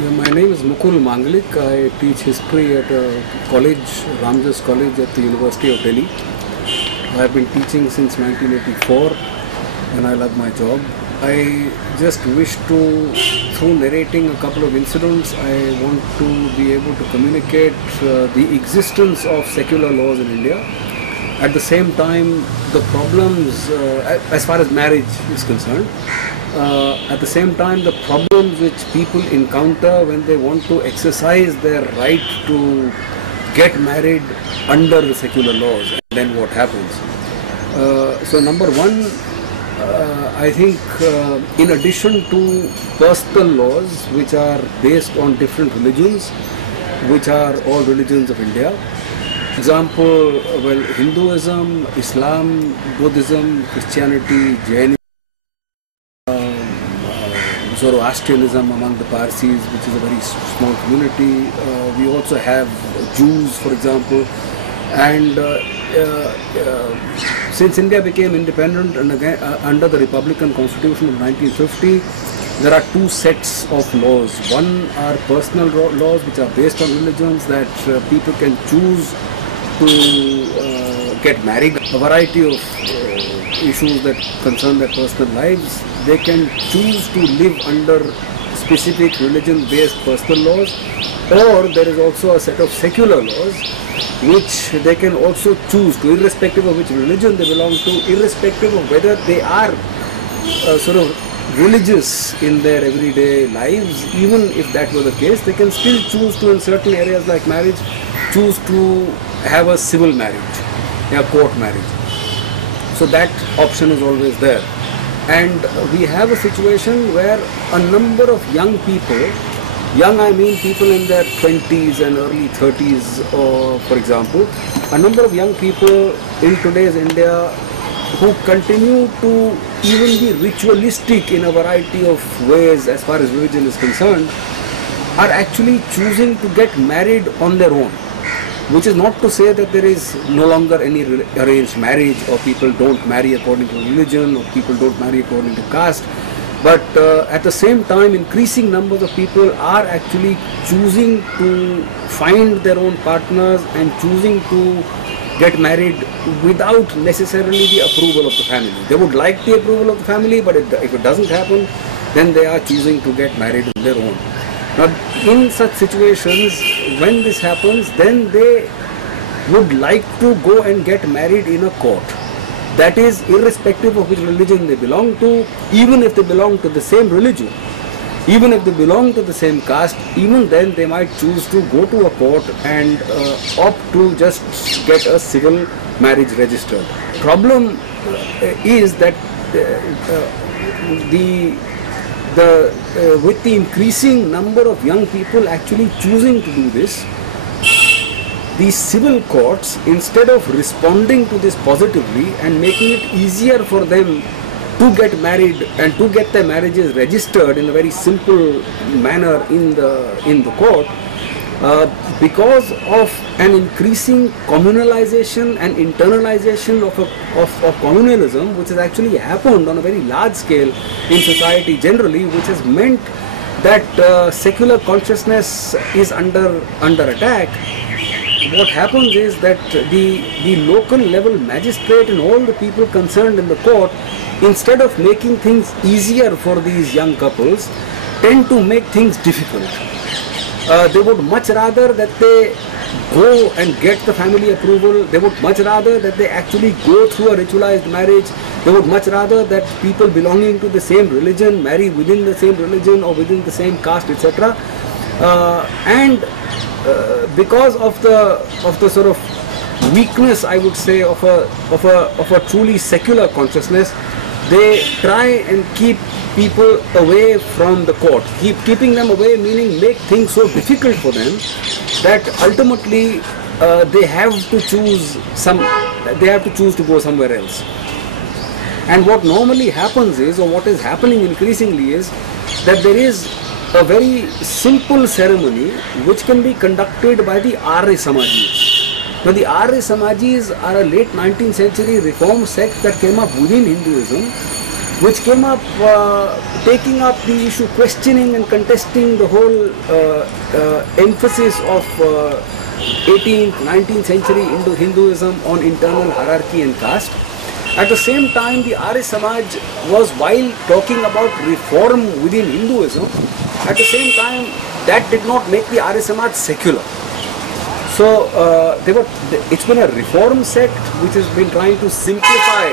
Yeah, my name is Mukul Mangalik. I teach history at a college, Ramjas College at the University of Delhi. I have been teaching since 1984 and I love my job. I just wish to, through narrating a couple of incidents, I want to be able to communicate the existence of secular laws in India. At the same time, the problems, as far as marriage is concerned, at the same time, the problems which people encounter when they want to exercise their right to get married under the secular laws, and then what happens. So number one, I think in addition to personal laws which are based on different religions, which are all religions of India, example, well, Hinduism, Islam, Buddhism, Christianity, Jainism, Zoroastrianism among the Parsis, which is a very small community. We also have Jews, for example. And since India became independent and again under the Republican Constitution of 1950, there are two sets of laws. One are personal laws which are based on religions, that people can choose to get married. A variety of issues that concern their personal lives. They can choose to live under specific religion-based personal laws, or there is also a set of secular laws which they can also choose to, irrespective of which religion they belong to, irrespective of whether they are sort of religious in their everyday lives. Even if that were the case, they can still choose to, in certain areas like marriage, choose to have a civil marriage, a court marriage. So that option is always there. And we have a situation where a number of young people, young I mean people in their 20s and early 30s, or for example, a number of young people in today's India who continue to even be ritualistic in a variety of ways as far as religion is concerned, are actually choosing to get married on their own. Which is not to say that there is no longer any arranged marriage, or people don't marry according to religion, or people don't marry according to caste. But at the same time, increasing numbers of people are actually choosing to find their own partners and choosing to get married without necessarily the approval of the family. They would like the approval of the family, but if it doesn't happen, then they are choosing to get married on their own. Now, in such situations, when this happens, then they would like to go and get married in a court. That is, irrespective of which religion they belong to, even if they belong to the same religion, even if they belong to the same caste, even then they might choose to go to a court and opt to just get a civil marriage registered. Problem is that with the increasing number of young people actually choosing to do this, these civil courts, instead of responding to this positively and making it easier for them to get married and to get their marriages registered in a very simple manner in the court, because of an increasing communalization and internalization of communalism, which has actually happened on a very large scale in society generally, which has meant that secular consciousness is under attack. What happens is that the local level magistrate and all the people concerned in the court, instead of making things easier for these young couples, tend to make things difficult. They would much rather that they go and get the family approval. They would much rather that they actually go through a ritualized marriage. They would much rather that people belonging to the same religion marry within the same religion or within the same caste, etc. Because of the sort of weakness, I would say, of a truly secular consciousness, they try and keep people away from the court. Keeping them away meaning make things so difficult for them that ultimately they have to choose to go somewhere else. And what normally happens is, or what is happening increasingly, is that there is a very simple ceremony which can be conducted by the Arya Samajis. Now, the Arya Samajis are a late 19th century reform sect that came up within Hinduism, which came up taking up the issue, questioning and contesting the whole emphasis of 18th, 19th century Hinduism on internal hierarchy and caste. At the same time, the Arya Samaj was, while talking about reform within Hinduism, at the same time that did not make the Arya Samaj secular. So it's been a reform sect which has been trying to simplify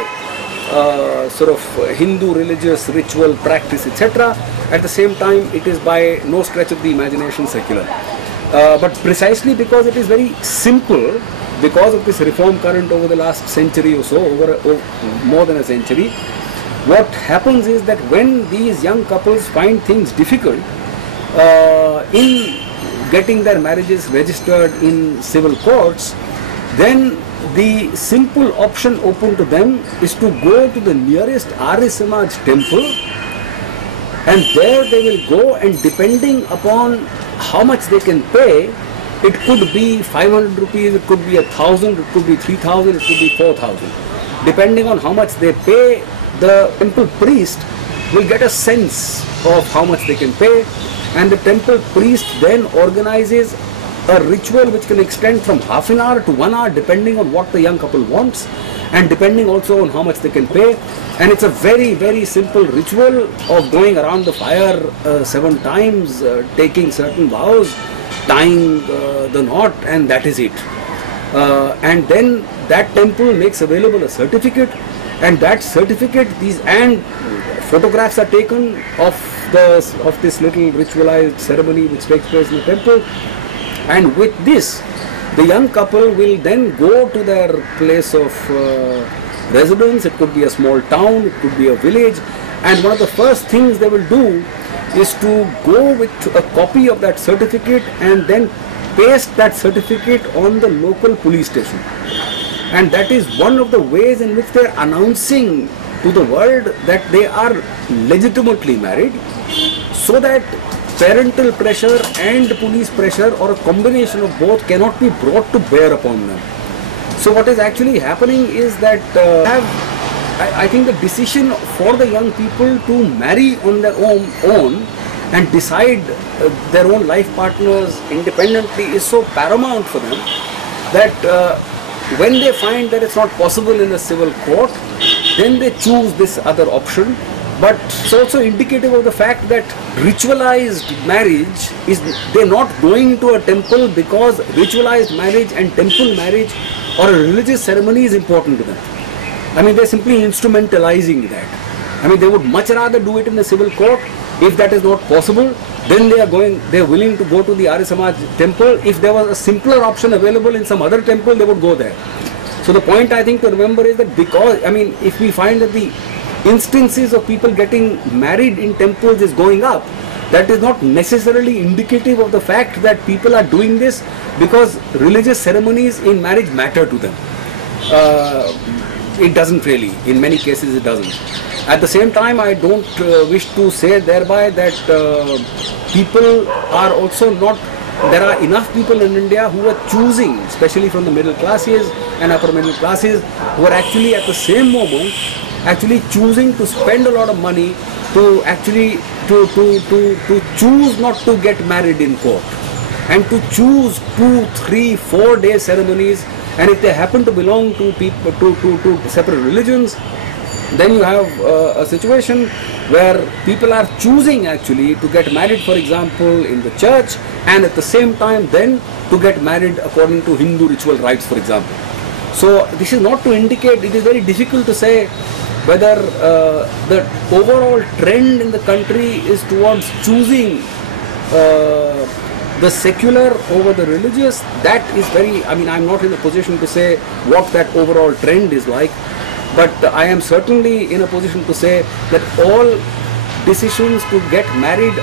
sort of Hindu religious ritual practice, etc. At the same time, it is by no stretch of the imagination secular. But precisely because it is very simple, because of this reform current over the last century or so, over more than a century, what happens is that when these young couples find things difficult in getting their marriages registered in civil courts, then the simple option open to them is to go to the nearest Arya Samaj temple, and there they will go, and depending upon how much they can pay, it could be 500 rupees, it could be 1,000, it could be 3,000, it could be 4,000. Depending on how much they pay, the temple priest will get a sense of how much they can pay, and the temple priest then organizes a ritual which can extend from half an hour to 1 hour, depending on what the young couple wants and depending also on how much they can pay. And it's a very, very simple ritual of going around the fire 7 times, taking certain vows, tying the knot, and that is it. And then that temple makes available a certificate, and that certificate, and photographs are taken of this little ritualized ceremony which takes place in the temple. And with this, the young couple will then go to their place of residence. It could be a small town, it could be a village, and one of the first things they will do is to go with a copy of that certificate and then paste that certificate on the local police station. And that is one of the ways in which they are announcing to the world that they are legitimately married, so that parental pressure and police pressure, or a combination of both, cannot be brought to bear upon them. So what is actually happening is that I think the decision for the young people to marry on their own and decide their own life partners independently is so paramount for them that when they find that it's not possible in a civil court, then they choose this other option. But it's also indicative of the fact that ritualized marriage is, they're not going to a temple because ritualized marriage and temple marriage or a religious ceremony is important to them. I mean, they're simply instrumentalizing that. I mean, they would much rather do it in the civil court. If that is not possible, then they are willing to go to the Arya Samaj temple. If there was a simpler option available in some other temple, they would go there. So the point I think to remember is that because, I mean, if we find that the instances of people getting married in temples is going up, that is not necessarily indicative of the fact that people are doing this because religious ceremonies in marriage matter to them. It doesn't really. In many cases it doesn't. At the same time, I don't wish to say thereby that people are also not, there are enough people in India who are choosing, especially from the middle classes and upper middle classes, who are actually at the same moment actually choosing to spend a lot of money to actually to choose not to get married in court, and to choose 2, 3, 4 day ceremonies. And if they happen to belong to people to separate religions, then you have a situation where people are choosing actually to get married, for example, in the church, and at the same time then to get married according to Hindu ritual rites, for example. So this is not to indicate, it is very difficult to say whether the overall trend in the country is towards choosing the secular over the religious. That is very, I mean, I'm not in a position to say what that overall trend is like, but I am certainly in a position to say that all decisions to get married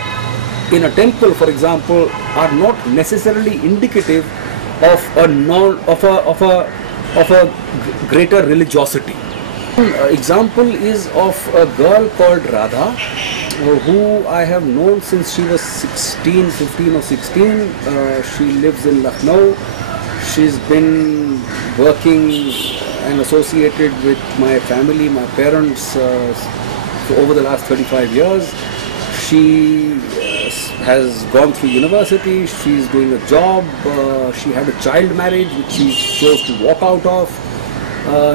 in a temple, for example, are not necessarily indicative of a greater religiosity. Example is of a girl called Radha, who I have known since she was 15 or 16. She lives in Lucknow. She's been working and associated with my family, my parents, So over the last 35 years, she has gone through university, she's doing a job, she had a child marriage which she chose to walk out of.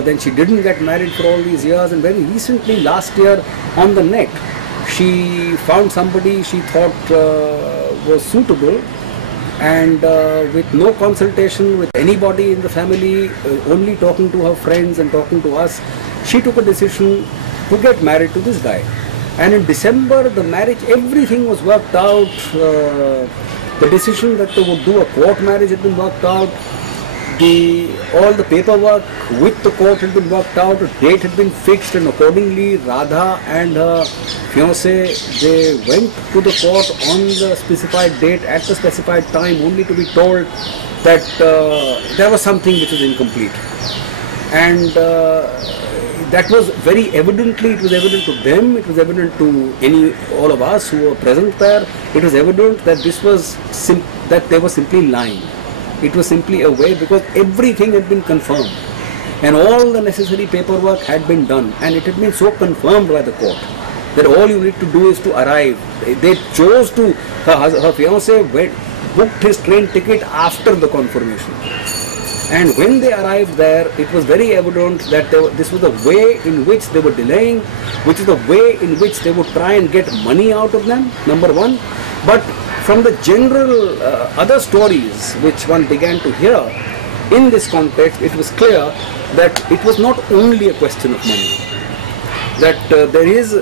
Then she didn't get married for all these years, and very recently, last year, on the net, she found somebody she thought was suitable, and with no consultation with anybody in the family, only talking to her friends and talking to us, she took a decision to get married to this guy. And in December, the marriage, everything was worked out. The decision that they would do a court marriage had been worked out. All the paperwork with the court had been worked out. A date had been fixed, and accordingly, Radha and her fiancé, they went to the court on the specified date at the specified time, only to be told that there was something which was incomplete. And that was very evidently, it was evident to them, it was evident to all of us who were present there. It was evident that this was that they were simply lying. It was simply a way, because everything had been confirmed and all the necessary paperwork had been done, and it had been so confirmed by the court that all you need to do is to arrive. They chose to, her fiancé booked his train ticket after the confirmation. And when they arrived there, it was very evident that this was the way in which they were delaying, which is the way in which they would try and get money out of them, number one. But from the general other stories which one began to hear in this context, it was clear that it was not only a question of money. That there is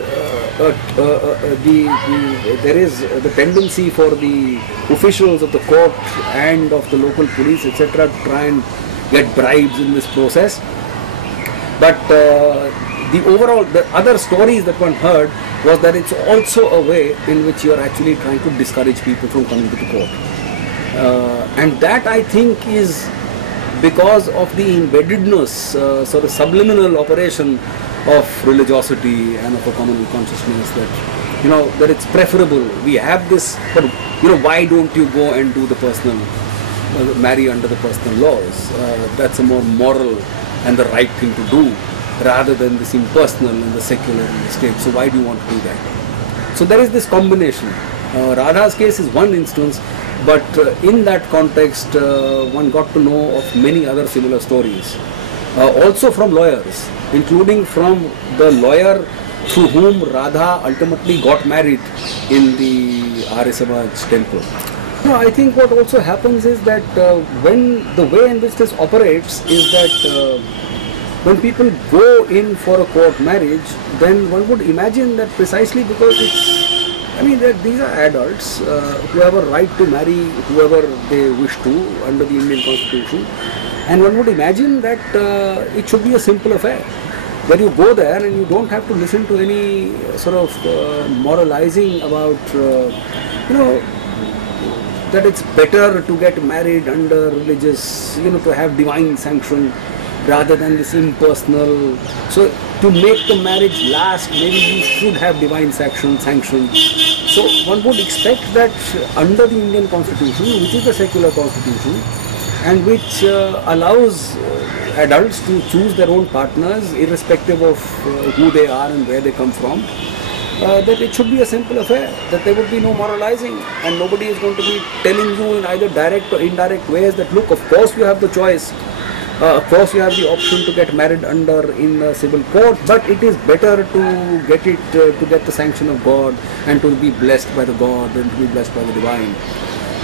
the tendency for the officials of the court and of the local police, etc., to try and get bribes in this process. But the other stories that one heard was that it's also a way in which you are actually trying to discourage people from coming to the court. And that, I think, is because of the embeddedness, sort of subliminal operation of religiosity and of a common consciousness that, that it's preferable. We have this, but why don't you go and do the personal, marry under the personal laws? That's a more moral and the right thing to do, rather than this impersonal and the secular and the state. So why do you want to do that? So there is this combination. Radha's case is one instance, but in that context, one got to know of many other similar stories. Also from lawyers, including from the lawyer through whom Radha ultimately got married in the Arya Samaj temple. I think what also happens is that when the way in which this operates is that when people go in for a court marriage, then one would imagine that precisely because that these are adults who have a right to marry whoever they wish to under the Indian Constitution. And one would imagine that it should be a simple affair, where you go there and you don't have to listen to any sort of moralizing about, that it's better to get married under religious, to have divine sanction rather than this impersonal. So to make the marriage last, maybe you should have divine sanction. So one would expect that under the Indian Constitution, which is the secular constitution, and which allows adults to choose their own partners irrespective of who they are and where they come from, that it should be a simple affair, that there would be no moralizing, and nobody is going to be telling you in either direct or indirect ways that, look, of course you have the choice, of course you have the option to get married in a civil court, but it is better to get the sanction of God and to be blessed by the God and to be blessed by the divine.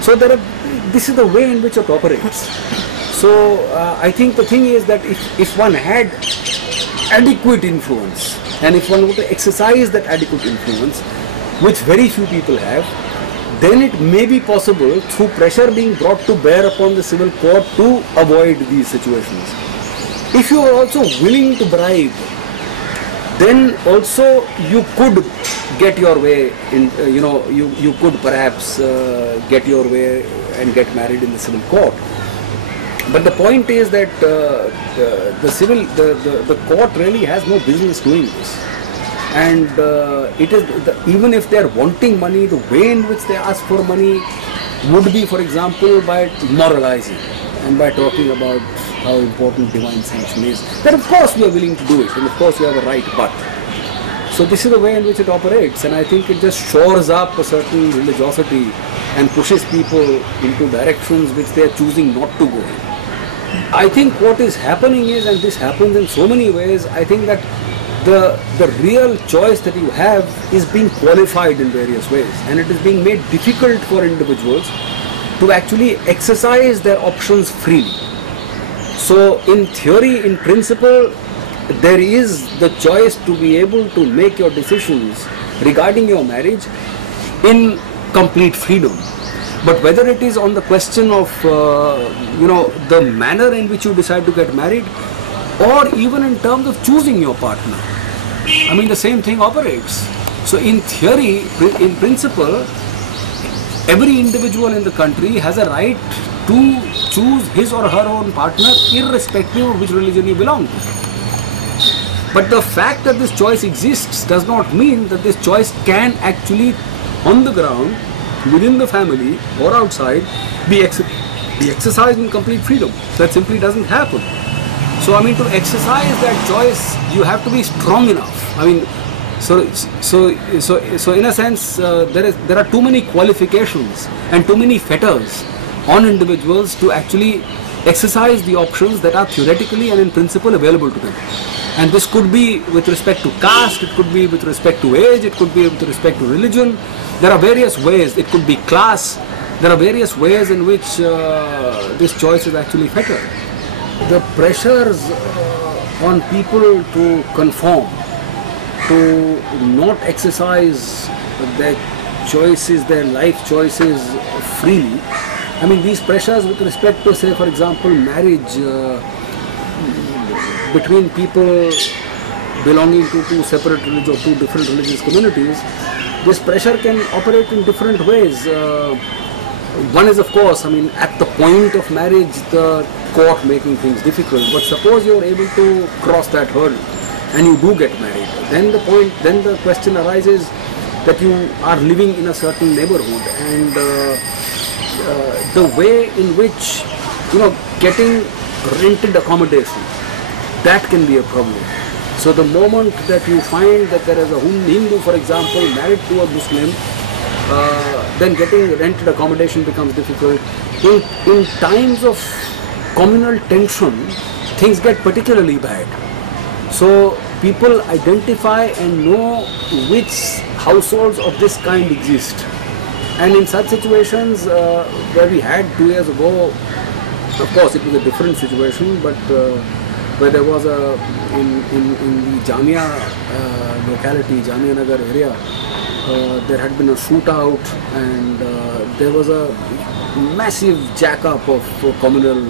So this is the way in which it operates. So I think the thing is that if one had adequate influence, and if one were to exercise that adequate influence, which very few people have, then it may be possible, through pressure being brought to bear upon the civil court, to avoid these situations. If you are also willing to bribe, then also you could get your way in, you could perhaps get your way and get married in the civil court. But the point is that the court really has no business doing this. And it is even if they are wanting money, the way in which they ask for money would be, for example, by moralizing and by talking about how important divine sanction is. Then of course we are willing to do it, and of course we have a right, but. So this is the way in which it operates, and I think it just shores up a certain religiosity and pushes people into directions which they are choosing not to go in. I think what is happening is, and this happens in so many ways, I think that the real choice that you have is being qualified in various ways, and it is being made difficult for individuals to actually exercise their options freely. So in theory, in principle, there is the choice to be able to make your decisions regarding your marriage in complete freedom. But whether it is on the question of the manner in which you decide to get married, or even in terms of choosing your partner, I mean the same thing operates. So in theory, in principle, every individual in the country has a right to choose his or her own partner irrespective of which religion you belong to. But the fact that this choice exists does not mean that this choice can actually, on the ground, within the family or outside, be exercised in complete freedom. That simply doesn't happen. So I mean, to exercise that choice, you have to be strong enough. I mean, so in a sense, there are too many qualifications and too many fetters on individuals to actually exercise the options that are theoretically and in principle available to them. And this could be with respect to caste, it could be with respect to age, it could be with respect to religion. There are various ways. It could be class. There are various ways in which this choice is actually fettered. The pressures on people to conform, to not exercise their choices, their life choices freely. I mean, these pressures with respect to, say, for example, marriage between people belonging to two separate religions or two different religious communities, this pressure can operate in different ways. One is, of course, I mean, at the point of marriage, the court making things difficult. But suppose you are able to cross that hurdle and you do get married, then the question arises that you are living in a certain neighborhood, and the way in which, getting rented accommodation, that can be a problem. So the moment that you find that there is a Hindu, for example, married to a Muslim, then getting rented accommodation becomes difficult. In times of communal tension, things get particularly bad. So people identify and know which households of this kind exist. And in such situations, where we had 2 years ago, of course it was a different situation, but where there was in the Jamia locality, Jamia Nagar area, there had been a shootout, and there was a massive jack-up of communal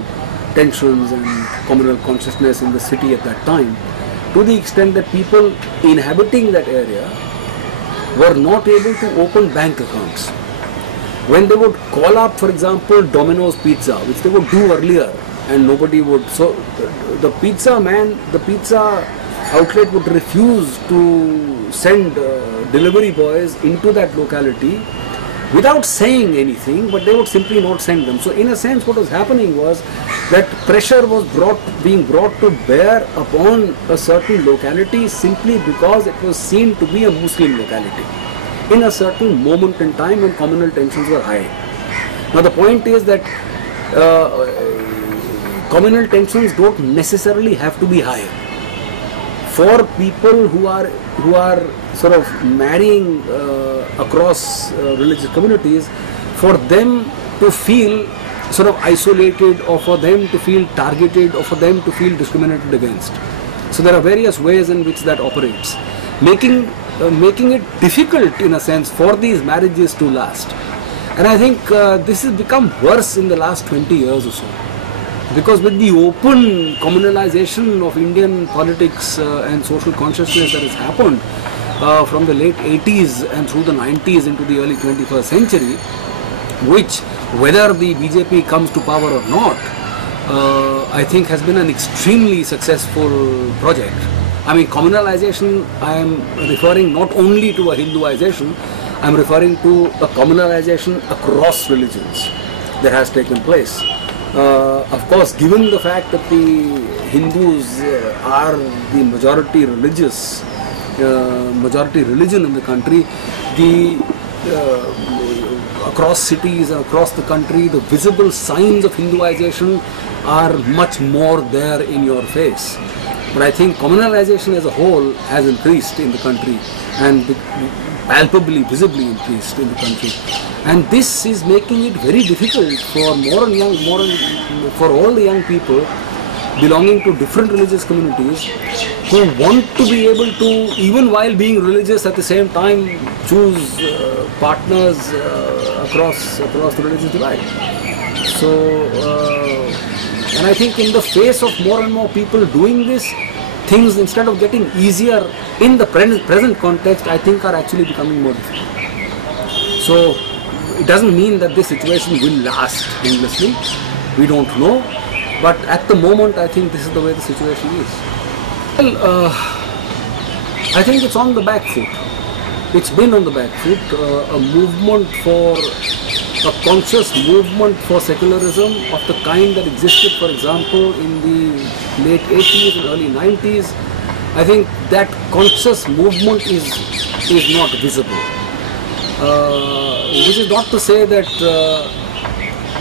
tensions and communal consciousness in the city at that time, to the extent that people inhabiting that area were not able to open bank accounts. When they would call up, for example, Domino's Pizza, which they would do earlier, and nobody would, so the pizza outlet would refuse to send delivery boys into that locality without saying anything, but they would simply not send them. So in a sense, what was happening was that pressure was being brought to bear upon a certain locality simply because it was seen to be a Muslim locality in a certain moment in time when communal tensions were high. Now the point is that communal tensions don't necessarily have to be high. For people who are sort of marrying across religious communities, for them to feel sort of isolated, or for them to feel targeted, or for them to feel discriminated against. So there are various ways in which that operates, making it difficult in a sense for these marriages to last. And I think this has become worse in the last 20 years or so. Because with the open communalization of Indian politics and social consciousness that has happened from the late 80s and through the 90s into the early 21st century, which, whether the BJP comes to power or not, I think has been an extremely successful project. I mean, communalization, I am referring not only to a Hinduization, I am referring to a communalization across religions that has taken place. Of course, given the fact that the Hindus are the majority religious majority religion in the country, across cities and across the country, the visible signs of Hinduization are much more there in your face. But I think communalization as a whole has increased in the country, and palpably, visibly increased in the country. And this is making it very difficult for for all the young people belonging to different religious communities who want to be able to, even while being religious, at the same time choose partners across the religious divide. So, and I think in the face of more and more people doing this, things, instead of getting easier in the present context, I think are actually becoming more difficult. So it doesn't mean that this situation will last endlessly. We don't know. But at the moment, I think this is the way the situation is. Well, I think it's on the back foot. It's been on the back foot. A movement for, a conscious movement for secularism of the kind that existed, for example, in the late 80s and early 90s, I think that conscious movement is not visible. Which is not to say that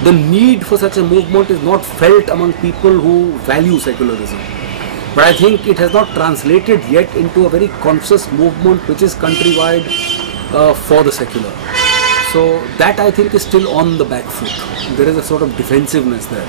the need for such a movement is not felt among people who value secularism. But I think it has not translated yet into a very conscious movement which is countrywide for the secular. So that, I think, is still on the back foot. There is a sort of defensiveness there.